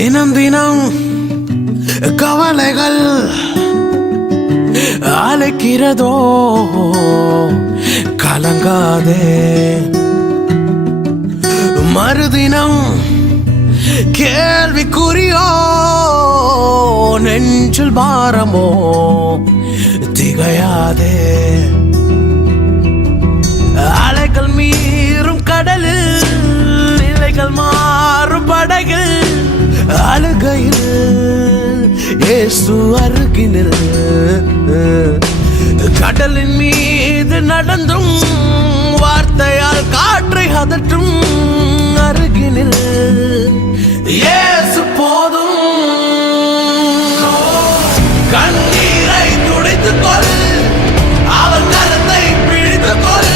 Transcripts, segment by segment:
தினம் தினம் கவலைகள் அழைக்கிறதோ, கலங்காதே. மறுதினம் கேள்விக்குறியோ, நெஞ்சில் பாரமோ, திகையாதே. அலைகள் மீறும் கடலில், நிலைகள் மாறும் படகில், அழுகையில் இயேசு அருகினில். கடலின் மீது நடந்தும், வார்த்தையால் காற்றை அதற்றும் அருகினில் இயேசு போதும். கண்ணீரை துடைத்துக் கொள், அவர் கரத்தை பிடித்துக் கொள்.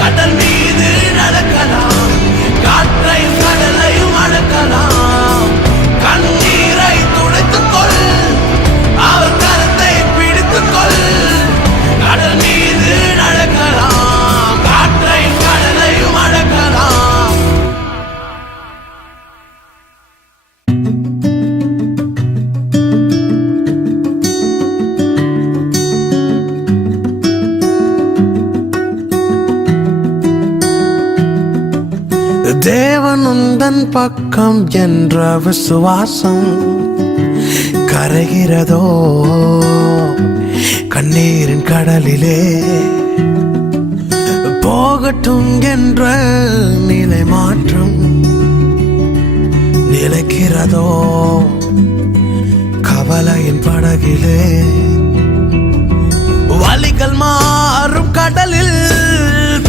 கடல் மீது நடக்கலாம், காற்றையும் கடலையும் அடக்கலாம். கண்ணீரை துடைத்துக் கொள், அவர் கரத்தை பிடித்துக் கொள். கடல் மீது நடக்கலாம், காற்றையும் கடலையும் அடக்கலாம். தேவன் உந்தன் பக்கம் என்ற விசுவாசம் கரைகிறதோ, கண்ணீரின் கடலிலே போகட்டும் என்ற நிலை மாற்றம் நிலைக்கிறதோ, கவலையின் படகிலே வலிகள் மாறும் கடலில்,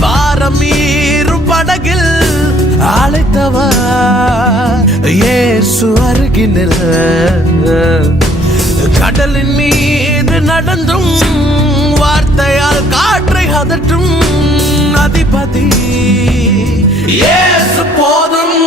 பாரம் மீறும் படகில் அழைத்தவர் இயேசு அருகினில். கடலின் மீது நடந்தும், வார்த்தையால் காற்றை அதற்றும் அதிபதி இயேசு போதும்.